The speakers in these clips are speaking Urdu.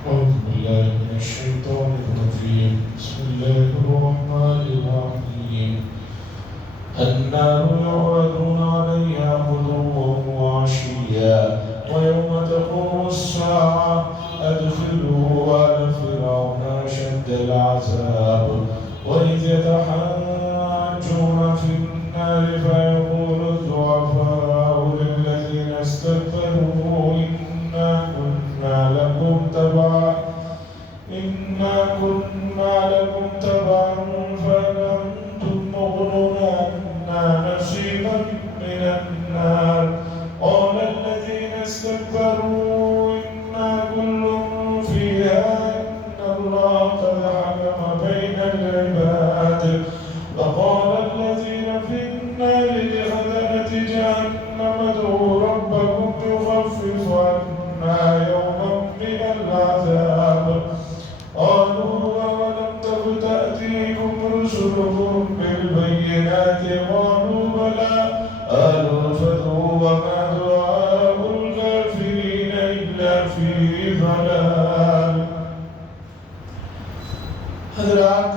أعوذ بالله من الشيطان الرجيم. بسم الله الرحمن الرحيم. النار يعرضون عليها غدوا وعشيا ويوم تقوم الساعة أدخلوا آل فرعون أشد العذاب وإذ يتحاجون في النار فيقول الضعفاء للذين استكبروا إنا كنا لكم تبعا فهل أنتم مغنون عنا نصيبا من النار قال الذين استكبروا إنا كل فيها إن الله قد حكم بين العباد وقال الذين في النار لخزنة جهنم ادعوا ربكم يخفف عنا يوما من العذاب قالوا أولم تك تأتيكم رسلكم بالبينات قالوا بلى قالوا فادعوا وما دعاء الكافرين إلا في ضلال. حضرات،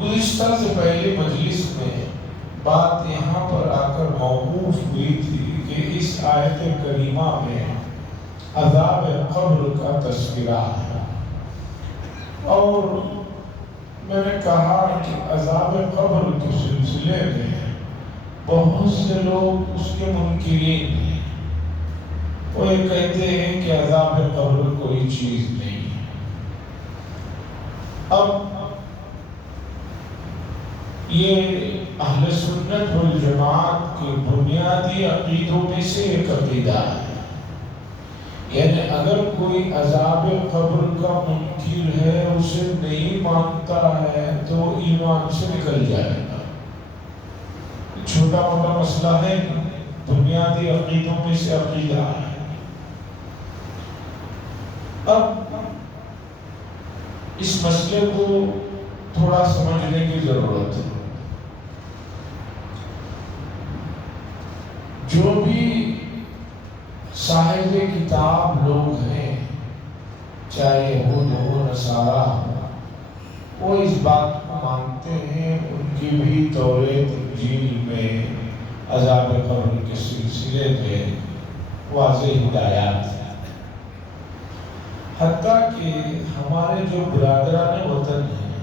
گزشتہ سے پہلے مجلس میں بات یہاں پر آ کر موقوف ہوئی تھی کہ اس آیت کریمہ میں عذاب قبر کا تذکرہ ہے، اور میں نے کہا کہ عذاب قبر کے سلسلے میں بہت سے لوگ اس کے منکرین ہیں. وہ یہ کہتے ہیں کہ عذاب قبر کوئی چیز نہیں ہے. اب یہ اہل سنت والجماعت کے بنیادی عقیدوں میں سے ایک عقیدہ ہے، یعنی اگر کوئی عذاب قبر کا منکر ہے، اسے نہیں مانتا ہے تو ایمان سے نکل جائے گا. چھوٹا موٹا مسئلہ ہے، بنیادی عقیدوں میں سے عقیدہ ہے. اب اس مسئلے کو تھوڑا سمجھنے کی ضرورت ہے. جو بھی صاحب کتاب لوگ ہیں، چاہے یہود ہو نصارہ ہو، وہ اس بات کو مانتے ہیں. ان کی بھی توریت انجیل میں عذاب قبر کے سلسلے میں واضح ہدایات ہیں. حتیٰ کہ ہمارے جو برادران وطن ہیں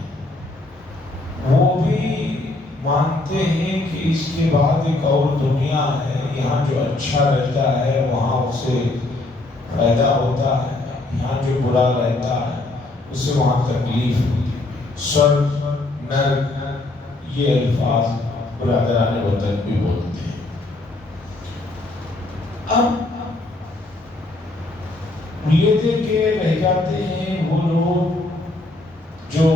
وہ بھی مانتے ہیں کہ اس کے بعد ایک اور دنیا ہے. یہاں جو اچھا رہتا ہے وہاں اسے پیدا ہوتا ہے، یہاں جو برا رہتا ہے اسے وہاں تکلیف ہوتی ہے. سرگ، نرک، یہ الفاظ برادران وطن بھی بولتے ہیں. اب یہ دیکھ کے رہ جاتے ہیں وہ لوگ جو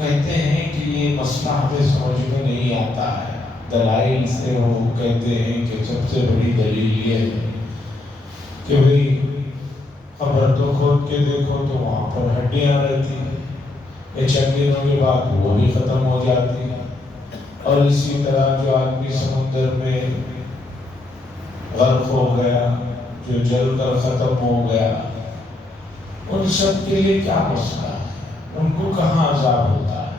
کہتے ہیں کہ یہ مسئلہ ہمیں سمجھ میں نہیں آتا ہے. دلائل سے وہ کہتے ہیں کہ سب سے بڑی دلیل یہ ہے کہ بھئی قبر تو کھود کے دیکھو تو وہاں پر ہڈیاں رہتی ہیں، یہ چند دنوں کے بعد وہ بھی ختم ہو جاتی ہے. اور اسی طرح جو آدمی سمندر میں غرق ہو گیا، جو جل کر ختم ہو گیا، ان سب کے لیے کیا مسئلہ ہے؟ ان کو کہاں عذاب ہوتا ہے؟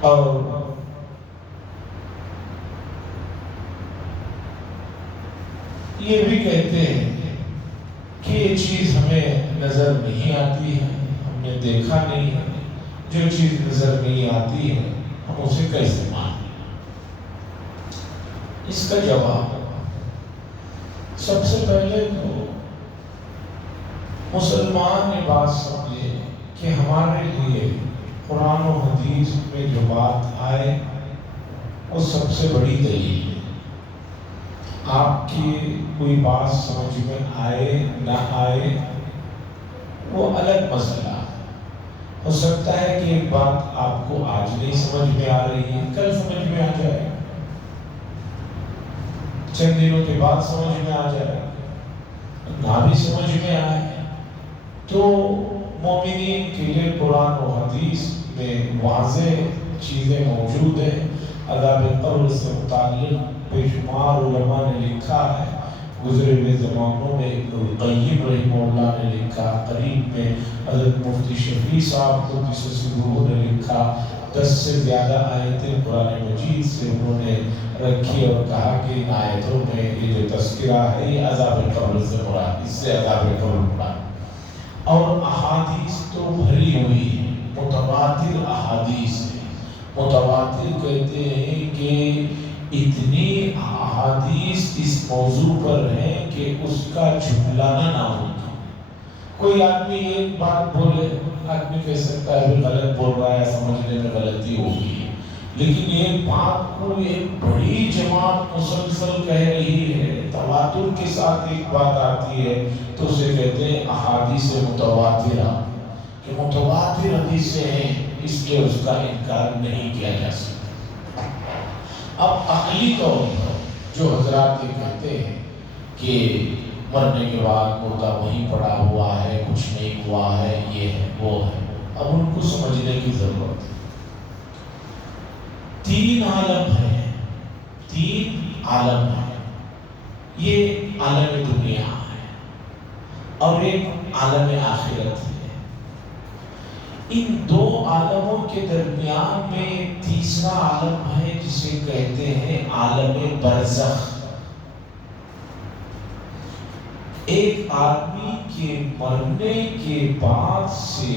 اور یہ بھی کہتے ہیں کہ یہ چیز ہمیں نظر نہیں آتی ہے، ہم نے دیکھا نہیں ہے. جو چیز نظر نہیں آتی ہے ہم اسے کیسے مانیں؟ اس کا جواب سب سے پہلے تو مسلمان یہ بات سمجھے کہ ہمارے لیے قرآن و حدیث میں جو بات آئے وہ سب سے بڑی دلیل ہے. آپ کی کوئی بات سمجھ میں آئے نہ آئے وہ الگ مسئلہ ہے. ہو سکتا ہے کہ ایک بات آپ کو آج نہیں سمجھ میں آ رہی ہے، کل سمجھ میں آ جائے، چند دنوں کے بعد سمجھ میں آ جائے. نہ بھی سمجھ میں آئے تو مومنین کے لیے قرآن و حدیث میں واضح چیزیں موجود ہیں. عذاب قبر سے متعلق بے شمار علماء نے لکھا ہے گزرے ہوئے زمانوں میں ابن القیم رحمہ اللہ نے لکھا، قریب میں حضرت مفتی شفیع صاحب قدس سرہ نے لکھا، 10 سے زیادہ آیتیں قرآن مجید سے انہوں نے رکھی اور کہا کہ ان آیتوں میں یہ جو تذکرہ ہے یہ عذاب قبر سے مراد، اس سے عذاب قبر مراد۔ اور احادیث تو بھری ہوئی ہے، متواتر احادیث ہے۔ متواتر کہتے ہیں کہ اتنی احادیث اس موضوع پر ہیں کہ اس کا جھٹلانا ناممکن۔ کوئی آدمی ایک بات بولے، آدمی کہہ سکتا ہے غلط بول رہا ہے، سمجھنے میں غلطی ہوگی، لیکن یہ بات کو ایک بڑی جماعت مسلسل کہہ رہی ہے، تواتر کے ساتھ ایک بات آتی ہے تو اسے کہتے ہیں احادیث متواترہ، کہ متواتر حدیثیں ہیں اس لیے اس کا انکار نہیں کیا جا سکتا۔ اب عقلی طور پر جو حضرات یہ کہتے ہیں کہ مرنے کے بعد مردہ وہیں پڑا ہوا ہے، کچھ نہیں ہوا ہے، یہ ہے وہ ہے، اب ان کو سمجھنے کی ضرورت ہے۔ 3 عالم ہے، 3 عالم ہے، یہ عالم دنیا ہے اور ایک عالم آخرت ہے۔ ان 2 عالموں کے درمیان میں ایک تیسرا عالم ہے جسے کہتے ہیں عالم برزخ۔ ایک آدمی کے مرنے کے بعد سے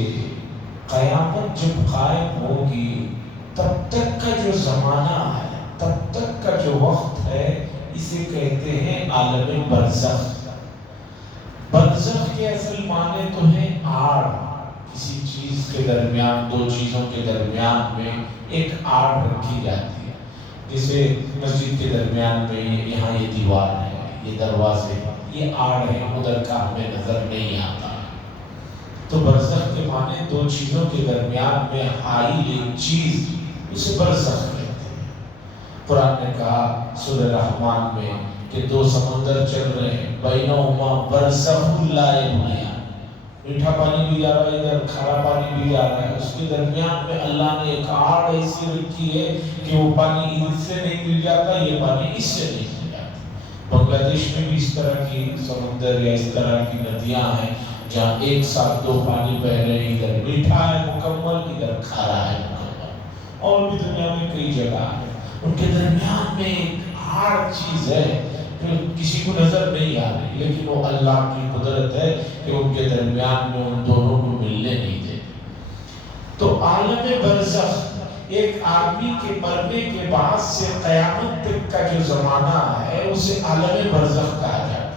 قیامت جب قائم ہوگی تب تک کا جو زمانہ ہے، تب تک کا جو وقت ہے، اسے کہتے ہیں عالم برزخ۔ برزخ کے اصل معنی تو ہے آڑ، کسی چیز کے درمیان، 2 چیزوں کے درمیان میں ایک آڑ رکھی جاتی ہے، جیسے مسجد کے درمیان میں یہاں یہ دیوار ہے، یہ دروازے، یہ آڑ ہے، ادھر کا ہمیں نظر نہیں آتا۔ تو برزخ کے معنی 2 چیزوں کے درمیان میں حائل ایک چیز، اسے برزخ کہتے ہیں۔ قرآن نے کہا سورہ رحمان میں کہ 2 سمندر چل رہے ہیں، بینہما برزخ لا یبغیان، میٹھا پانی بھی جا رہا ہے، ادھر کھارا پانی بھی جا رہا ہے، اس کے درمیان میں اللہ نے ایک آڑ ایسی رکھی ہے کہ وہ پانی ادھر سے نہیں مل جاتا، یہ پانی اس سے نہیں مل جاتا۔ بنگلہ دیش میں بھی اس طرح کی سمندر یا اس طرح کی ندیاں ہیں جہاں ایک ساتھ 2 پانی بہ رہے ہیں، ادھر میٹھا ہے مکمل، ادھر کھارا ہے مکمل، اور بھی دنیا میں کئی جگہ ہیں، ان کے درمیان میں ایک ہارڈ چیز ہے جو کسی کو نظر نہیں آ رہی، لیکن وہ اللہ کی قدرت ہے کہ ان کے درمیان میں ان دونوں کو ملنے نہیں دیتے۔ تو عالم برزخ ایک آدمی کے مرنے کے بعد سے قیامت تک کا جو زمانہ ہے اسے عالم برزخ کہا جاتا ہے۔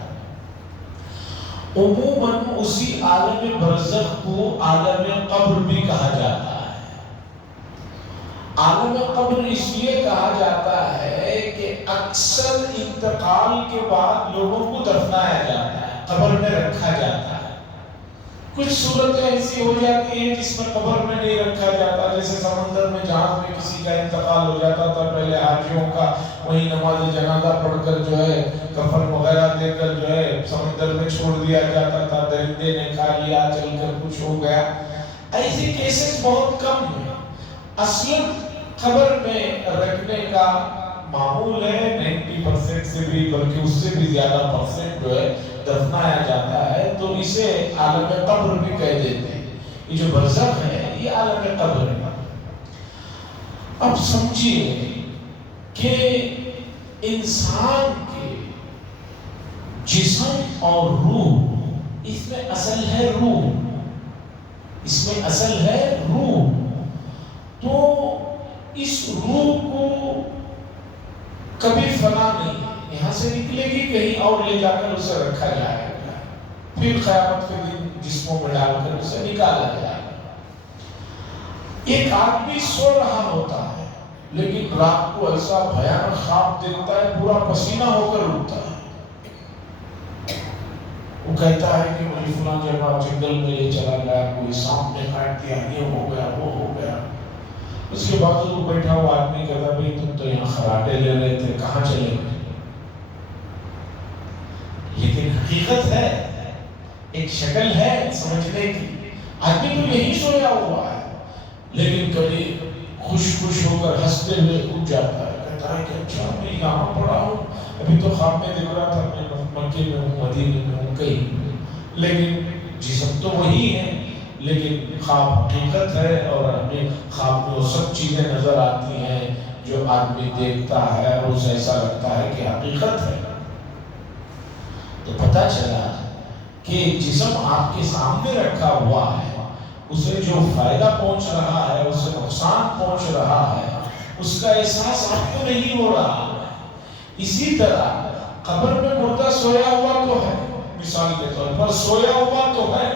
عموماً اسی عالم برزخ کو عالم قبر بھی کہا جاتا ہے۔ عالم قبر اس لیے کہا جاتا ہے کہ اکثر انتقال کے بعد لوگوں کو دفنایا جاتا ہے، قبر میں رکھا جاتا ہے۔ کچھ صورتیں ایسی ہو جاتی ہیں جس میں قبر میں نہیں رکھا جاتا، جیسے سمندر میں جہاز میں کسی کا انتقال ہو جاتا تھا، پہلے حاجیوں کا وہی نماز جنازہ پڑھ کر جو ہے کفن وغیرہ دے کر جو ہے سمندر میں چھوڑ دیا جاتا تھا، درندے نے کھا لیا، چل کر کچھ ہو گیا۔ ایسے کیسز بہت کم ہیں۔ اصل قبر میں رکھنے کا معمول ہے 90% سے بھی، بلکہ اس سے بھی زیادہ پرسنٹ جو ہے دفنایا جاتا ہے، تو اسے عالم قبر بھی کہہ دیتے ہیں۔ یہ جو برزخ ہے یہ عالم قبر ہے۔ اب سمجھیے کہ انسان کے جسم اور روح، اس میں اصل ہے روح، اس میں اصل ہے روح، تو اس روح کو کبھی فنا نہیں، یہاں سے نکلے گی کہیں اور لے جا کر اسے رکھا جائے گا، پھر قیامت کے دن جسموں میں ڈال کر اسے نکالا جائے گا۔ ایک آدمی سو رہا ہوتا ہے لیکن رات کو ایسا بھیانک خواب دیکھتا ہے، پورا پسینہ ہو کر اٹھتا ہے، وہ کہتا ہے کہ مجھے فلاں جگہ جنگل میں لے چلا گیا، کوئی سانپ نے کاٹ دیا، یہ ہو گیا وہ ہو گیا۔ اس کے بعد وہ بیٹھا ہوا آدمی کہتا ہے بھئی تم تو یہاں خراٹے لے رہے تھے، کہاں چلے گئے؟ لیکن حقیقت ہے، ایک شکل ہے سمجھنے کی، آدمی تو یہی سویا ہوا ہے، لیکن کبھی خوش ہو کر ہنستے ہوئے اٹھ جاتا ہے، کہتا ہے کہ اچھا میں یہاں پڑا ہوں ابھی تو خواب میں دیکھ رہا تھا میں مکے میں ہوں، مدینے میں ہوں، کہیں، لیکن جسم تو وہی ہے، لیکن خواب حقیقت ہے، اور ہمیں خواب میں وہ سب چیزیں نظر آتی ہیں جو آدمی دیکھتا ہے اور اسے ایسا لگتا ہے کہ حقیقت ہے۔ تو پتہ چلا کہ جسم آپ کے سامنے رکھا ہوا ہے، اسے جو فائدہ پہنچ رہا ہے، اسے نقصان پہنچ رہا ہے، اس کا احساس آپ کو نہیں ہو رہا۔ اسی طرح قبر میں مردہ سویا ہوا تو ہے، مثال کے طور پر سویا ہوا تو ہے،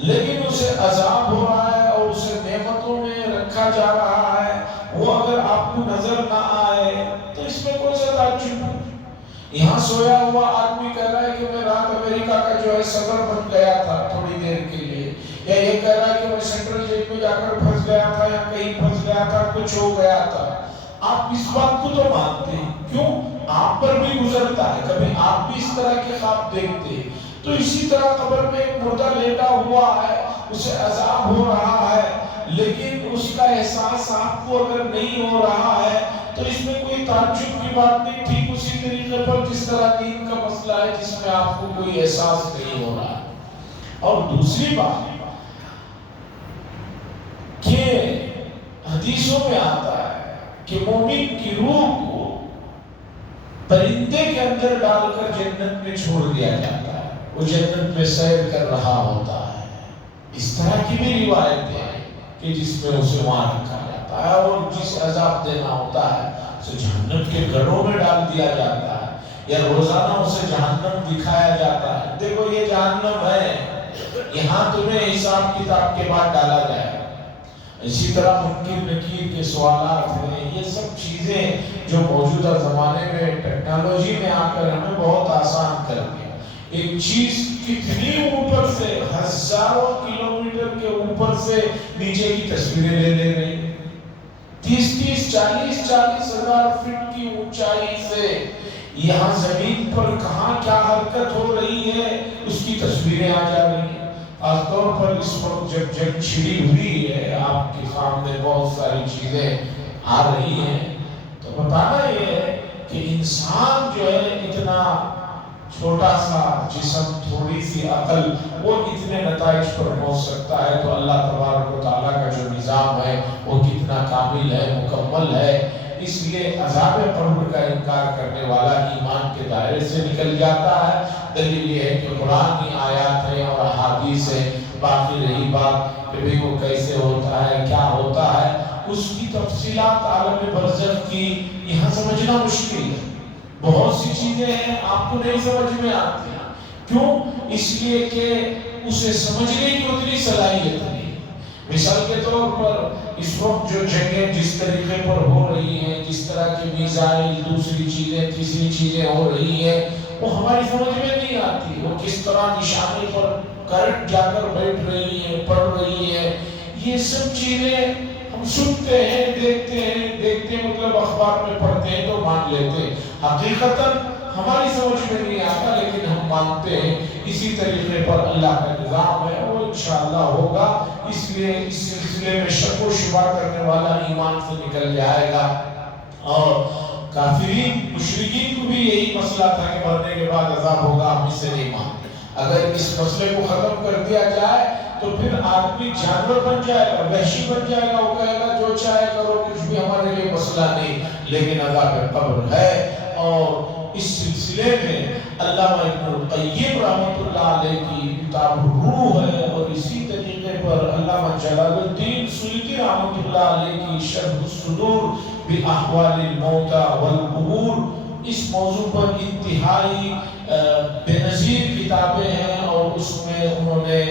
لیکن اسے عذاب ہو رہا ہے اور اسے نعمتوں میں رکھا جا رہا ہے، وہ اگر آپ کو نظر نہ آئے تو اس میں کوئی سا تعجب نہیں۔ یہاں سویا ہوا آدمی کہہ رہا ہے کہ میں رات امریکہ کا جو ہے صدر بن گیا تھا تھوڑی دیر کے لیے، یا یہ کہہ رہا ہے کہ میں سینٹرل جیل میں جا کر پھنس گیا تھا، یا کہیں پھنس گیا تھا، کچھ ہو گیا تھا۔ آپ اس بات کو تو مانتے ہیں، کیوں؟ آپ پر بھی گزرتا ہے، کبھی آپ بھی اس طرح کے خواب دیکھتے ہیں۔ تو اسی طرح قبر میں ایک مردہ لیٹا ہوا ہے، اسے عذاب ہو رہا ہے، لیکن اس کا احساس آپ کو اگر نہیں ہو رہا ہے تو اس میں کوئی تعجب کی بات نہیں۔ ٹھیک اسی طریقے پر جس طرح نیند کا مسئلہ ہے جس میں آپ کو کوئی احساس نہیں ہو رہا ہے۔ اور دوسری بات کہ حدیثوں میں آتا ہے کہ مومن کی روح کو پرندے کے اندر ڈال کر جنت میں چھوڑ دیا جاتا ہے، وہ جنت میں سیر کر رہا ہوتا ہے۔ اس طرح کی بھی روایتیں ہیں کہ جس میں اسے وہاں رکھا جاتا ہے، اور جس عذاب دینا ہوتا ہے اسے جہنم کے گڑھوں میں ڈال دیا جاتا ہے، یا روزانہ اسے جہنم دکھایا جاتا ہے، دیکھو یہ جہنم ہے، یہاں تمہیں حساب کتاب کے بعد ڈالا جائے گا۔ اسی طرح منکر نکیر کے سوالات ہیں، یہ سب چیزیں جو موجودہ زمانے میں ٹیکنالوجی میں آ کر ہمیں بہت آسان کر دیا۔ ایک چیز کتنی اوپر سے، ہزاروں کلومیٹر کے اوپر سے نیچے کی تصویریں لے رہی ہیں، 30 40 ہزار فٹ کی اونچائی سے یہاں زمین پر کہاں کیا حرکت ہو رہی ہے اس کی تصویریں آ جا رہی ہیں۔ خاص طور پر اس وقت جب جنگ چھڑی ہوئی ہے، آپ کے سامنے بہت ساری چیزیں آ رہی ہیں، تو بتانا یہ ہے کہ انسان جو ہے اتنا چھوٹا سا جسم، تھوڑی سی عقل، وہ اتنے نتائج پر پہنچ سکتا ہے، تو اللہ تبارک و تعالیٰ کا جو نظام ہے وہ کتنا کامل ہے، مکمل ہے۔ اس لیے عذاب قبر کا انکار کرنے والا ایمان کے دائرے سے نکل جاتا ہے۔ دلیل یہ ہے کہ قرآن کی آیات ہیں اور احادیث ہے۔ باقی رہی بات کہ وہ کیسے ہوتا ہے، کیا ہوتا ہے، اس کی تفصیلات عالم برزخ کی یہاں سمجھنا مشکل ہے۔ بہت سی چیزیں ہیں آپ کو نہیں سمجھ میں آتی، کیوں؟ اس لیے کہ اسے سمجھنے کی اتنی صلاحیت نہیں۔ مثال کے طور پر اس وقت جو جنگیں جس طریقے پر ہو رہی ہیں، جس طرح کے میزائل، دوسری چیزیں، تیسری چیزیں ہو رہی ہیں، وہ ہماری سمجھ میں نہیں آتی۔ وہ کس طرح نشانے پر کرنٹ جا کر بیٹھ رہی ہے، پڑ رہی ہے، یہ سب چیزیں ہم سنتے ہیں، دیکھتے ہیں مطلب اخبار میں پڑھتے ہیں تو مان لیتے ہیں، حقیقتاً ہماری سمجھ میں نہیں آتا، لیکن ہم مانتے ہیں۔ اسی طریقے پر اللہ کا نظام ہے، وہ انشاءاللہ ہوگا۔ اس لیے اس سلسلے میں شک و شبہ کرنے والا ایمان سے نکل جائے گا۔ اور کافرین، مشرکین کو بھی یہی مسئلہ تھا کہ مرنے کے بعد عذاب ہوگا، ہم اس سے نہیں مانتے۔ اگر اس مسئلے کو ختم کر دیا جائے تو پھر آدمی جانور بن جائے گا، وحشی بن جائے گا، وہ کہے گا جو چاہے کرو، کچھ بھی ہمارے لیے مسئلہ نہیں۔ لیکن عذاب قبر ہے، اور اس سلسلے میں علامہ ابن القیم رحمۃ اللہ علیہ کی کتاب روح ہے، اور اسی طریقے پر علامہ جلال الدین سیوطی رحمۃ اللہ علیہ کی شرح الصدور باحوال الموتى والقبور، اس موضوع پر انتہائی بے نظیر کتابیں ہیں، اور اس میں انہوں نے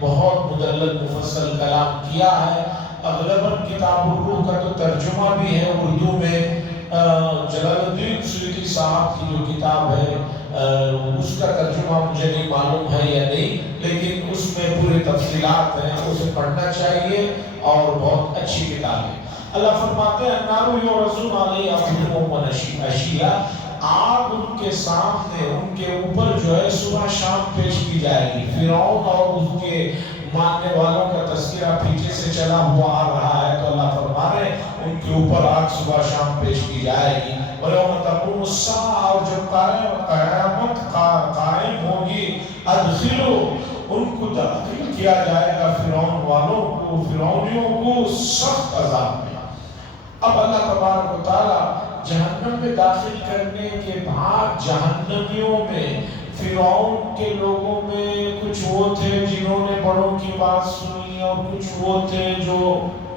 بہت مدلل مفصل کلام کیا ہے۔ اغلباً کتاب الروح کا تو ترجمہ بھی ہے اردو میں، جلال الدین سیوطی صاحب کی جو کتاب ہے اس کا ترجمہ مجھے نہیں معلوم ہے یا نہیں، لیکن اس میں پوری تفصیلات ہیں، اسے پڑھنا چاہیے، اور بہت اچھی کتاب ہے۔ اللہ فرماتے ہیں النار یعرضون علیہا غدوا وعشیا، آگ ان کے سامنے، ان کے اوپر جو ہے صبح شام پیش کی جائے گی۔ فرعون اور اس کے ماننے والوں کا تذکرہ پیچھے سے چلا ہوا آ رہا ہے، تو اللہ فرما رہے ہیں ان کے اوپر آگ صبح شام پیش کی جائے گی۔ وَيَوْمَ تَقُومُ السَّاعَةُ، اور جب قیامت قائم ہوگی، ادخلوا، ان کو داخل کیا جائے گا فرعون والوں کو، فرعونیوں کو سخت عذاب میں۔ اب اللہ تبارک و تعالی جہنم میں داخل کرنے کے بعد جہنمیوں میں فرعون کے لوگوں میں کچھ وہ تھے جنہوں نے بڑوں کی بات سنی، اور کچھ وہ تھے جو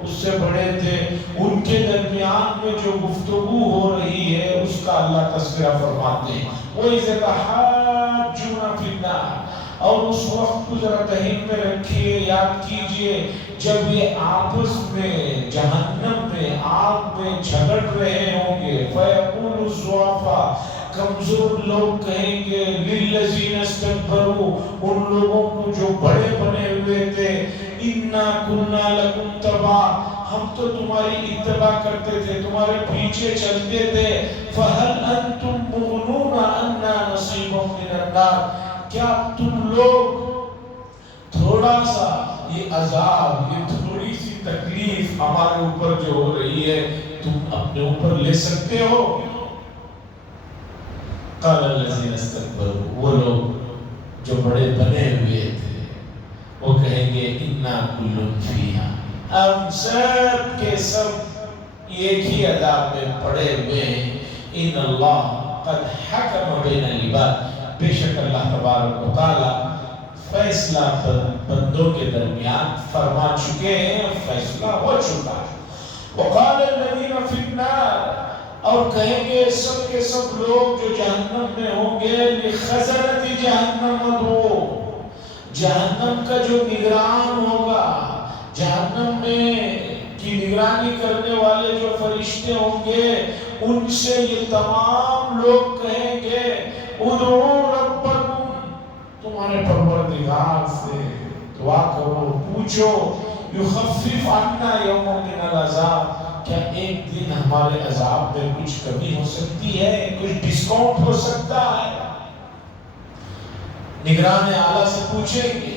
اس سے بڑے تھے، ان کے درمیان میں جو گفتگو ہو رہی ہے اس کا اللہ تذکرہ فرماتے ہیں۔ وَإِذَا تَحَاجُّونَ فِي النَّارِ، اور اس وقت کو ذرا ذہن میں رکھیے، یاد کیجئے، جب یہ آپس میں جہنم میں آگ میں جھگڑ رہے ہوں گے، فَيَقُولُ الضُّعَفَاءُ، کمزور لوگ کہیں گے، لِلَّذِينَ اسْتَكْبَرُوا، ان لوگوں کو جو بڑے بنے ہوئے تھے، اِنَّا كُنَّا لَكُمْ تَبَعًا، ہم تو تمہاری اتباع کرتے تھے، تمہارے پیچھے چلتے تھے، فَهَلْ أَنْتُمْ مُغْنُونَ عَنَّا نَصِيبًا مِنَ النَّارِ، کیا تم لوگ تھوڑا سا یہ عذاب، یہ تھوڑی سی تکلیف ہمارے اوپر جو ہو رہی ہے تم اپنے اوپر لے سکتے ہو؟ قال الذين استكبروا، وہ لوگ جو بڑے بنے ہوئے تھے وہ کہیں گے انا کل فیہا، ہم سب کے سب ایک ہی عذاب میں پڑے ہوئے ہیں، ان اللہ قد حکم بین العباد، بے شک اللہ تبارک و تعالی فیصلہ بندوں کے درمیان فرما چکے ہیں، فیصلہ ہو چکا ہے۔ وقال الذین فی النار، اور کہیں گے سب کے سب لوگ جو جہنم میں ہوں گے، لخزنۃ جہنم ادعوا، جہنم کا جو نگران ہوگا، جہنم میں کی نگرانی کرنے والے جو فرشتے ہوں گے، ان سے یہ تمام لوگ کہیں گے ادعوا ربکم، تمہارے پروردگار سے دعا کرو، پوچھو، یخفف عنا یوما من العذاب، کیا ایک دن ہمارے عذاب میں کچھ کمی ہو سکتی ہے، کچھ ڈسکاؤنٹ ہو سکتا ہے؟ نگران اعلیٰ سے پوچھیں گے،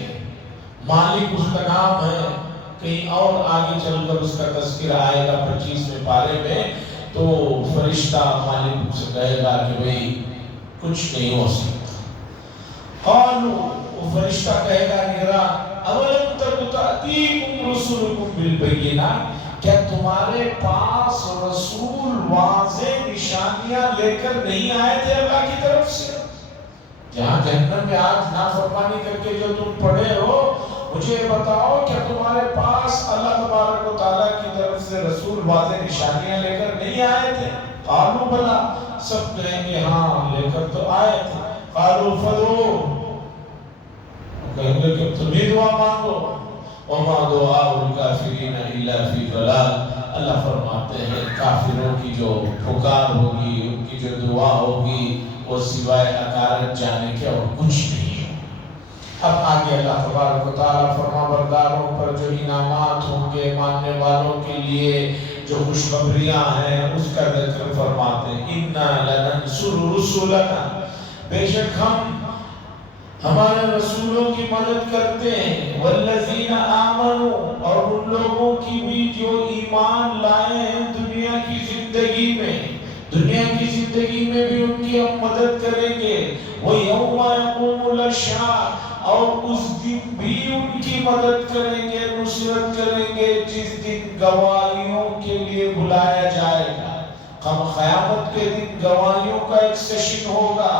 مالک اس کا نام ہے، کہیں اور آگے چل کر اس کا تذکرہ آئے گا 25ویں پارے میں، تو فرشتہ مالک سے کہے گا کہ بھئی کچھ نہیں ہو سکتا۔ قالوا، وہ فرشتہ کہے گا نگران، اولم تک تأتیکم رسلکم بالبینات، کیا تمہارے پاس رسول واضح نشانیاں لے کر نہیں آئے تھے اللہ کی طرف سے؟ جہاں جہنم میں آج نافرمانی کر کے جو تم پڑے ہو، مجھے بتاؤ کیا تمہارے پاس اللہ تبارک و تعالیٰ کی طرف سے رسول واضح نشانیاں لے کر نہیں آئے تھے؟ قالوا بلا، سب کہیں گے ہاں لے کر تو آئے تھے۔ قالوا فدعوا، کہیں گے کہ تم ہی دعا مانگو، وما دعاء الکافرین الا فی ضلال، اللہ فرماتے ہیں کافروں کی جو پکار ہوگی، ان کی جو دعا ہوگی، وہ سوائے حقارت جانے کے اور کچھ نہیں ہے۔ اب آگے اللہ تبارک و تعالیٰ فرما برداروں پر جو انعامات ہوں گے، ماننے والوں کے لیے جو خوشخبریاں ہیں، اس کا ذکر فرماتے ہیں، اِنَّا لَنَنْصُرُ رُسُلَنَا، بے شک ہم ہمارے رسولوں کی مدد کرتے ہیں، والذین آمنوا، اور ان لوگوں کی بھی جو ایمان لائے ہیں دنیا کی زندگی میں، دنیا کی زندگی میں بھی ان کی ہم مدد کریں گے، وَيَوْمَ يَقُومُ الْأَشْهَادُ، اور اس دن بھی ان کی مدد کریں گے، نصرت کریں گے، جس دن گواہیوں کے لیے بلایا جائے گا۔ قیامت کے دن گواہیوں کا ایک سیشن ہوگا،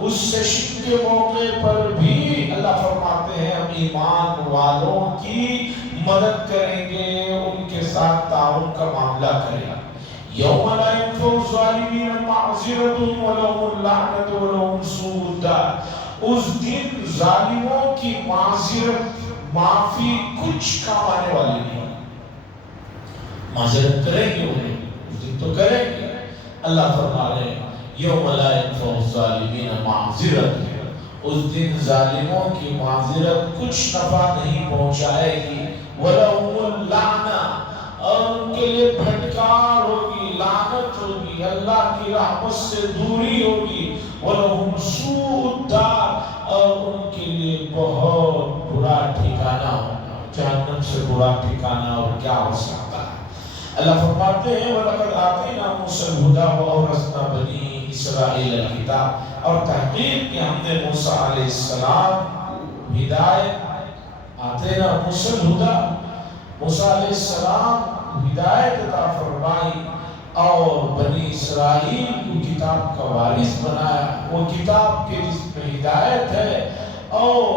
اس سیشن کے موقع پر بھی اللہ فرماتے ہیں ہم ایمان والوں کی مدد کریں گے، ان کے ساتھ تعاون کا معاملہ کریں گے۔ یوم لا ينفع الظالمین معذرتهم ولهم اللعنۃ ولهم سوء الدار، اس دن ظالموں کی معذرت، معافی کچھ کام آنے والی نہیں۔ معذرت کریں گے انہیں، اس دن تو کریں گے۔ اللہ فرما رہے ہیں یوم لا ينفع الظالمین معذرت، اس دن ظالموں کی معذرت کچھ نفع نہیں پہنچائے گی، وَلَهُمُ اللَّعْنَةُ، اور ان کے لیے پھٹکار ہوگی، لعنت ہوگی، اللہ کی رحمت سے دوری ہوگی، وَلَهُمْ سُوءُ الدَّارِ، اور ان کے لیے بہت برا ٹھکانہ ہوگا، جہنم سے برا ٹھکانہ اور کیا ہو سکتا ہے۔ اللہ فرماتے ہیں وَلَقَدْ آتَيْنَا مُوسَى الْهُدَى وَأَوْرَثْنَا بَنِي إِسْرَائِيلَ الْكِتَابَ، اور تحقیق کہ ہم نے موسیٰ علیہ السلام کو ہدایت، آتینا موسیٰ الہدى، موسیٰ علیہ السلام کو ہدایت عطا فرمائی اور بنی اسرائیل کو کتاب کا وارث بنایا۔ وہ کتاب کے جس میں ہدایت ہے اور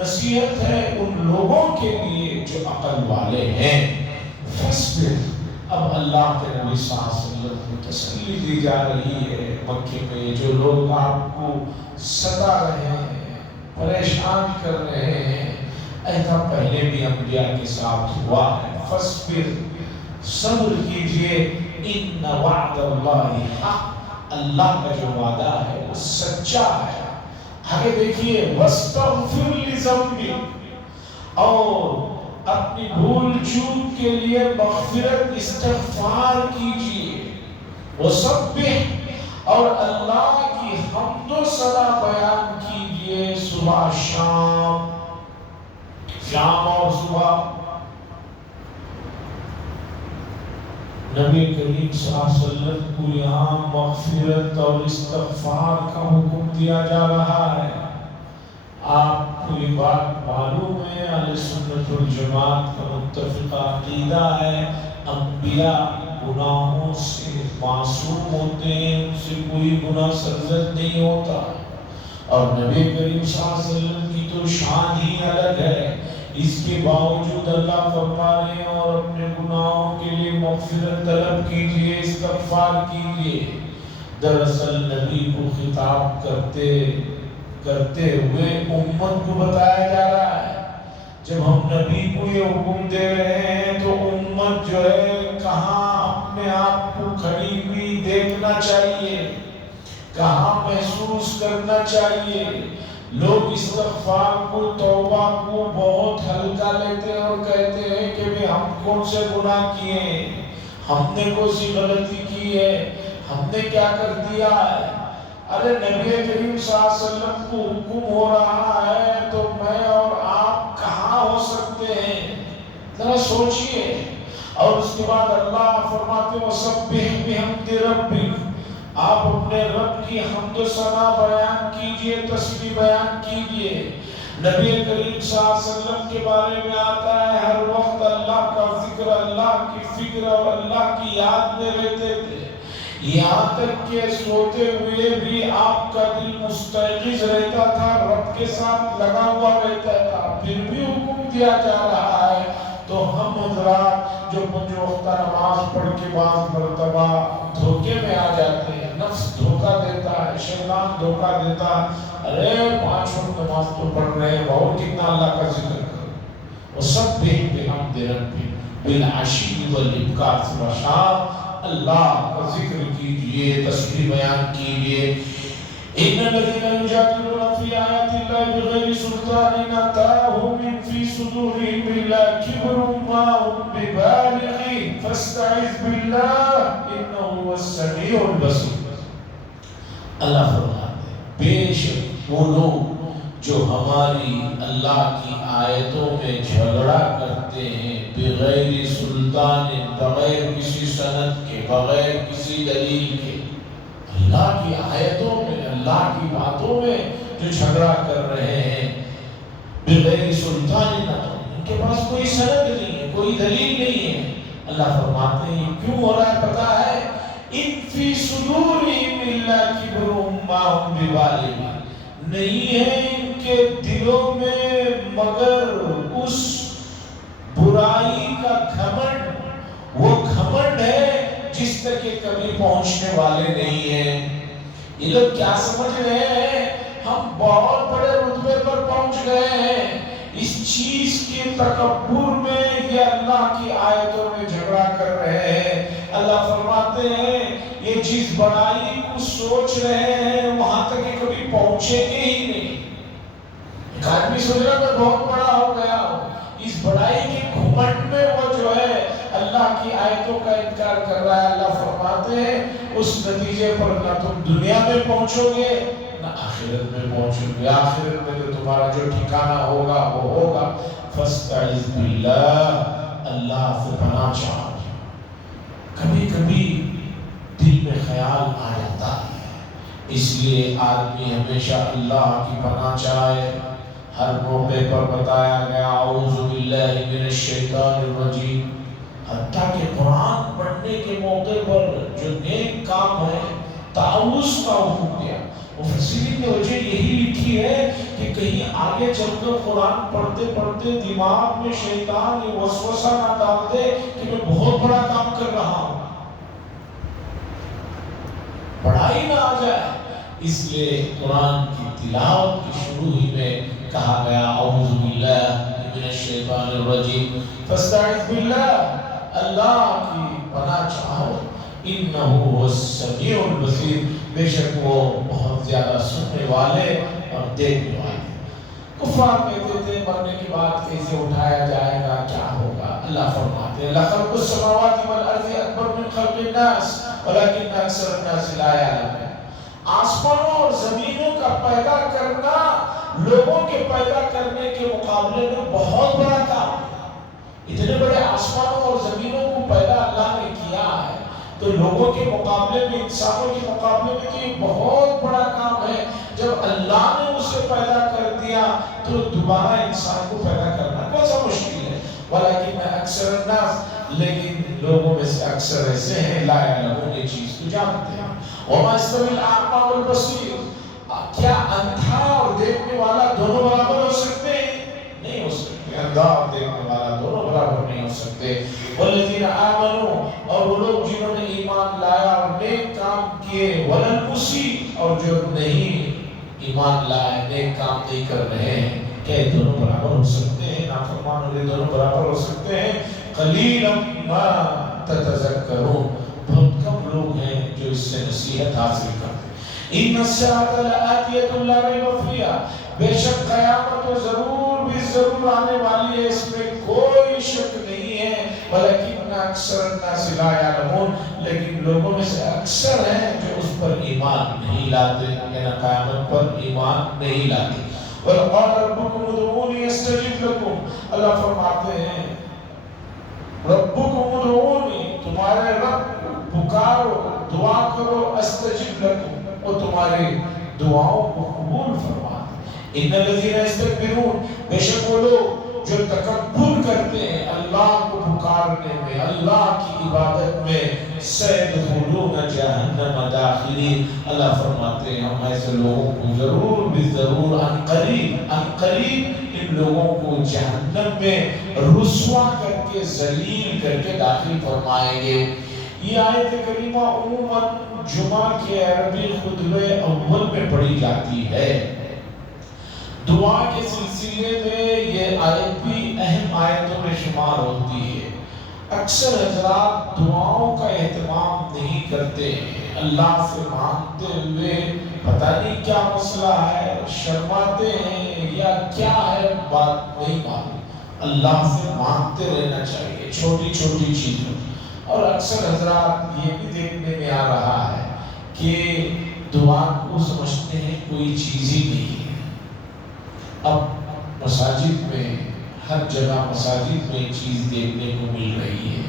نصیحت ہے ان لوگوں کے لیے جو عقل والے ہیں۔ فَاصْبِرْ، اب اللہ کے نبی صلی اللہ علیہ وسلم کو تسلی دی جا رہی ہے مکے میں جو لوگ آپ کو ستا رہے ہیں، پریشان کر رہے ہیں، ایسا پہلے بھی انبیاء کے ساتھ ہوا ہے۔ فَاصْبِرْ، صبر کیجئے، ان وعد اللہ حق، اللہ کا جو وعدہ ہے وہ سچا ہے۔ آگے دیکھیے وَاسْتَغْفِرْ لِذَنبِكَ، اور اپنی بھول چوک کے لیے مغفرت استغفار کیجئے۔ وَسَبِّحْ، اور اللہ کی حمد و ثنا بیان کیجئے صبح شام، شام اور صبح۔ نبی کریم صلی اللہ علیہ وسلم کو یہاں مغفرت اور استغفار کا حکم دیا جا رہا ہے۔ آپ کو یہ بات معلوم ہے، اہل سنت والجماعت کا متفقہ عقیدہ ہے، انبیاء گناہوں سے معصوم ہوتے ہیں، ان سے کوئی گناہ سرزد نہیں ہوتا، اور نبی کریم صلی اللہ علیہ وسلم کی تو شان ہی الگ ہے۔ اس کے باوجود اللہ فرما رہے ہیں اور اپنے گناہوں کے لیے مغفرت طلب کیجئے، استغفار کیجئے۔ دراصل نبی کو خطاب کرتے ہوئے امت کو بتایا جا رہا ہے۔ جب ہم نبی کو یہ حکم دے رہے ہیں تو امت جو ہے کہاں اپنے آپ کو کھڑی ہوئی دیکھنا چاہیے، کہاں محسوس کرنا چاہیے۔ لوگ استغفار کو، توبہ کو بہت ہلکا لیتے ہیں اور کہتے ہیں کہ بھی ہم کون سے گناہ کیے ہیں، ہم نے کون سی غلطی کی ہے، ہم نے کیا کر دیا ہے۔ ارے نبی کریم صلی اللہ علیہ وسلم کو حکم ہو رہا ہے تو میں اور آپ کہاں ہو سکتے ہیں؟ ذرا سوچئے۔ اور اس کے بعد اللہ فرماتے وَسَبِّحْ بِحَمْدِ رَبِّكَ، آپ اپنے رب کی حمد و ثنا بیان کیجئے، تسبیح بیان کیجئے۔ نبی کریم صلی اللہ علیہ وسلم کے بارے میں آتا ہے ہر وقت اللہ کا ذکر، اللہ کی فکر اور اللہ کی یاد میں رہتے تھے، یہاں تک کہ سوتے ہوئے بھی آپ کا دل مستيقظ رہتا تھا، رب کے ساتھ لگا ہوا رہتا تھا، پھر بھی حکم دیا جا رہا ہے۔ تو ہم حضرات جو پنج وقتہ نماز پڑھ کے بعض مرتبہ دھوکے میں آ جاتے ہیں، نفس دھوکہ دیتا ہے، شیطان دھوکہ دیتا ہے، ارے 5 وقت نماز تو پڑھ رہے ہیں، اور کتنا اللہ کا ذکر کرو۔ وَسَبِّحْ بِحَمْدِ رَبِّكَ بِالْعَشِيِّ وَالْإِبْكَارِ، صبح شام اللہ کا ذکر کیجئے، تسبیح بیان کیجئے۔ إِنَّ الَّذِينَ يُجَادِلُونَ فِي آيَاتِ اللَّهِ بِغَيْرِ سُلْطَانٍ أَتَاهُمْ فِي صُدُورِهِمْ إِلَّا كِبْرٌ مَّا هُمْ بِبَالِغِيهِ فَاسْتَعِذْ بِاللَّهِ إِنَّهُ هُوَ السَّمِيعُ الْبَصِيرُ۔ اللہ فرماتے ہیں بے شک وہ لوگ جو ہماری اللہ کی آیتوں میں جھگڑا کرتے ہیں، بغیر سلطان، بغیر کسی سند کے، بغیر کسی دلیل کے، اللہ کی آیتوں میں، اللہ کی باتوں میں جو جھگڑا کر رہے ہیں، بغیر سلطان، ان کے پاس کوئی سند نہیں ہے، کوئی دلیل نہیں ہے۔ اللہ فرماتے ہیں کیوں ہو رہا ہے پتہ ہے؟ ان فی صدورہم الا کبر ما ہم ببالغ، نہیں ہے ان کے دلوں میں مگر اس برائی کا گھمنڈ، وہ گھمنڈ ہے جس تک یہ کبھی پہنچنے والے نہیں ہیں۔ یہ لوگ کیا سمجھ رہے ہیں؟ ہم بہت بڑے رتبے پر پہنچ گئے ہیں، اس چیز کے تکبر میں یہ اللہ کی آیتوں میں جھگڑا کر رہے ہیں۔ اللہ فرماتے ہیں یہ جس بڑائی کو سوچ رہے ہیں وہاں تک یہ کبھی پہنچے گے ہی نہیں۔ ایک آدمی سوچ رہا میں بہت بڑا ہو گیا ہوں، اس بڑائی کے گھمنڈ میں وہ جو ہے اللہ کی آیتوں کا انکار کر رہا ہے۔ اللہ فرماتے ہیں اس نتیجے پر نہ تم دنیا میں پہنچو گے نہ آخرت میں پہنچو گے، آخرت میں تو تمہارا جو ٹھکانہ ہوگا وہ ہوگا۔ فاستعذ باللہ، اللہ سے پناہ چاہو۔ کبھی کبھی دل میں خیال آ جاتا ہے، اس لیے آدمی ہمیشہ اللہ کی پناہ چاہے۔ ہر موقع پر بتایا گیا اعوذ باللہ من الشیطان الرجیم، حتیٰ کہ قرآن پڑھنے کے موقع پر جو نیک کام ہے تعوذ کا حکم دیا۔ مفسرین نے وجہ یہی لکھی ہے کہ کہیں آگے چل کر قرآن پڑھتے پڑھتے دماغ میں شیطان یہ وسوسہ نہ ڈال دے کہ میں بہت بڑا کام کر رہا ہوں، پڑھائی نہ آ جائے۔ اس لیے قرآن کی تلاوت کی شروع ہی میں کہا گیا اعوذ باللہ من الشیطان الرجیم فاستعذ باللہ، اللہ کی پناہ چاہو، انہ هو السمیع البصیر، بے شک وہ بہت زیادہ سننے والے اور دیکھنے والے۔ کفار کہتے تھے مرنے کے بعد کیسے اٹھایا جائے گا، کیا ہوگا؟ اللہ فرماتے ہیں لخلق السماوات والارض اکبر من خلق الناس ولکن اکثر الناس لا یعلمون، آسمانوں اور زمینوں کا پیدا کرنا لوگوں کے پیدا کرنے کے مقابلے میں بہت بڑا کام ہے۔ اتنے بڑے آسمانوں اور زمینوں کو پیدا اللہ نے کیا ہے تو لوگوں کے مقابلے میں، انسانوں کے مقابلے میں تو یہ بہت بڑا کام ہے۔ جب اللہ نے اسے پیدا کر دیا تو دوبارہ انسان کو پیدا کرنا کون سا مشکل ہے؟ ولیکن اکثر الناس، لیکن لوگوں میں سے اکثر ایسے ہیں لا یعلمون، یہ چیز کو جانتے ہیں۔ وما یستوی الاعمی والبصیر، کیا اندھا اور دیکھنے والا دونوں برابر ہو سکتے ہیں؟ نہیں ہو سکتے، اندھا اور دیکھنے والا دونوں برابر نہیں ہو سکتے۔ والذین آمنوا، اور وہ لوگ جنہوں نے ایمان لایا اور نیک کام کیے، وللمسیء، اور جو نہیں ایمان لائے نیک کام نہیں کر رہے ہیں، کیا یہ دونوں برابر ہو سکتے ہیں؟ نافرمان اور یہ دونوں برابر ہو سکتے ہیں؟ قلیلا ما تتذکرون، بہت کم لوگ ہیں جو اس سے نصیحت حاصل کرتے ہیں۔ ان الساعۃ لآتیۃ لا ریب فیہا، بے شک قیامت تو ضرور بھی ضرور آنے والی ہے، اس میں کوئی شک نہیں ہے۔ ولیکن اکثر الناس لا یعلمون، لیکن لوگوں میں سے اکثر ہیں جو اس پر ایمان نہیں لاتے، یعنی قیامت پر ایمان نہیں لاتے۔ وَقَالَ رَبُّكُمُ ادْعُونِي أَسْتَجِبْ لَكُمْ، اللہ فرماتے ہیں ربکم ادعونی، تمہارے رب پکارو دعا کرو، استجب لکم، وہ تمہاری دعاؤں کو قبول فرما دے۔ ان الذین یستکبرون، بے شک وہ لوگ جو تکبر کرتے ہیں اللہ کو پکارنے میں، اللہ کی عبادت میں، سیدخلون جہنم داخلین، اللہ فرماتے ہیں ہم ایسے لوگوں کو ضرور بھی ضرور ان قریب ان لوگوں کو جہنم میں رسوا کر کے ذلیل کر کے داخل فرمائیں گے۔ یہ آیت کریمہ عموماً جمعہ کے عربی خطبہ اول میں پڑھی جاتی ہے۔ دعا کے سلسلے میں یہ آیت بھی اہم آیتوں میں شمار ہوتی ہے۔ اکثر حضرات دعاؤں کا اہتمام نہیں کرتے ہیں، اللہ سے مانگتے ہوئے پتہ نہیں کیا مسئلہ ہے، شرماتے ہیں یا کیا ہے بات نہیں معلوم۔ اللہ سے مانگتے رہنا چاہیے چھوٹی چھوٹی چیزوں، اور اکثر حضرات یہ بھی دیکھنے میں آ رہا ہے کہ دعا کو سمجھتے ہیں کوئی چیز ہی نہیں ہے۔ اب مساجد میں ہر جگہ مساجد میں چیز دیکھنے کو مل رہی ہے،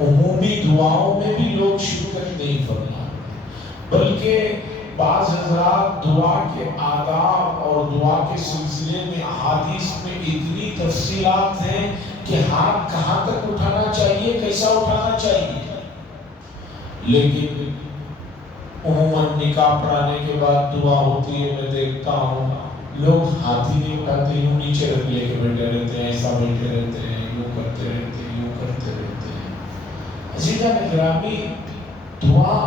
عمومی دعاؤں میں بھی لوگ شرکت نہیں فرما رہے، بلکہ بعض حضرات دعا کے آداب اور دعا کے سلسلے میں احادیث میں اتنی تفصیلات ہیں کہ ہاتھ کہاں تک اٹھانا چاہیے، کیسا اٹھانا چاہیے، لیکن عموماً نکاح پڑھانے کے بعد دعا ہوتی ہے، میں دیکھتا ہوں لوگ ہاتھ ہی نہیں اٹھاتے، یوں نیچے رکھ لے کے بیٹھے رہتے ہیں، ایسا بیٹھے رہتے ہیں، یوں کرتے رہتے ہیں، یوں کرتے رہتے ہیں۔ عزیزان گرامی، دعا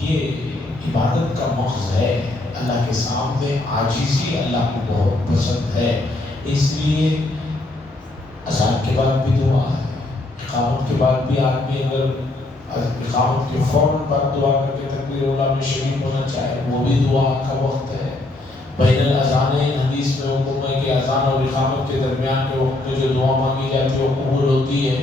یہ عبادت کا مغز ہے، اللہ کے سامنے عاجزی اللہ کو بہت پسند ہے، اس لیے اذان کے بعد بھی دعا ہے، اقامت کے بعد بھی آدمی اگر اقامت کے فوراً بعد دعا کر کے تکبیر اولیٰ میں شریک ہونا چاہے وہ بھی دعا کا وقت ہے۔ بین الاذانین حدیث میں حکم ہے کہ اذان اور اقامت کے درمیان کے وقت میں جو دعا مانگی جاتی ہے وہ قبول ہوتی ہے۔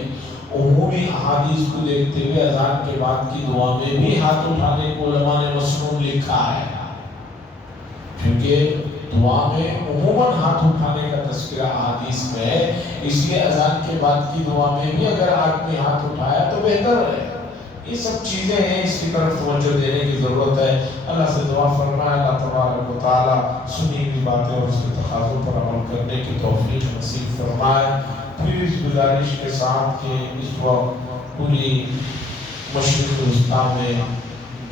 عمومی احادیث کو دیکھتے ہوئے اذان کے بعد کی دعا میں بھی ہاتھ اٹھانے کو علماء نے مسنون لکھا ہے، کیونکہ دعا میں عموماً ہاتھ اٹھانے کا تذکرہ احادیث میں ہے، اس لیے اذان کے بعد کی دعا میں بھی اگر آدمی ہاتھ اٹھایا تو بہتر ہے، یہ سب چیزیں ہیں، اس کی طرف توجہ دینے کی ضرورت ہے۔ اللہ سے دعا فرمائے اللہ تبارک و تعالیٰ سنی ہوئی باتیں اور اس کے تقاضوں پر عمل کرنے کی توفیق نصیب فرمائے۔ پھر اس گزارش کے ساتھ کہ اس وقت پوری مشرق وسطیٰ میں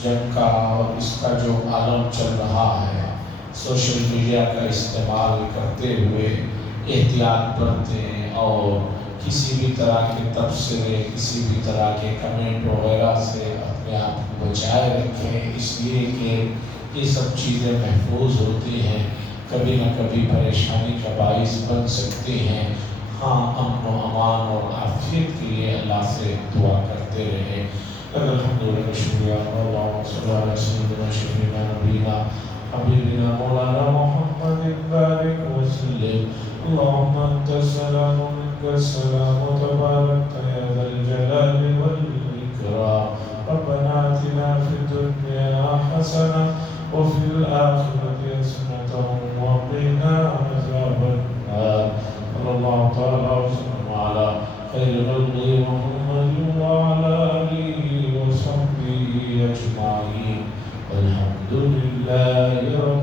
جنگ کا اور اس کا جو عالم چل رہا ہے، سوشل میڈیا کا استعمال کرتے ہوئے احتیاط برتیں اور کسی بھی طرح کے تبصرے، کسی بھی طرح کے کمنٹ وغیرہ سے اپنے آپ کو بچائے رکھیں، اس لیے کہ یہ سب چیزیں محفوظ ہوتی ہیں، کبھی نہ کبھی پریشانی کا باعث بن سکتی ہیں۔ ہاں، امن و امان اور عافیت کے لیے اللہ سے دعا کرتے رہیں۔ الحمدللہ، شکریہ اللہم صلی اللہ علیہ وسلم شفیعنا نبینا حبیبنا مولانا محمد بارک وسلم۔ اللہم انت السلام و منک السلام تبارک یا ذا الجلال والاکرام۔ ربنا آتنا فی الدنیا حسنہ وفی الآخرة حسنة وقنا عذاب النار۔ صلی اللہ تعالی وسلم علی خیر خلقہ محمد وعلی آلہ وصحبہ اجمعین۔ الحمد للہ رب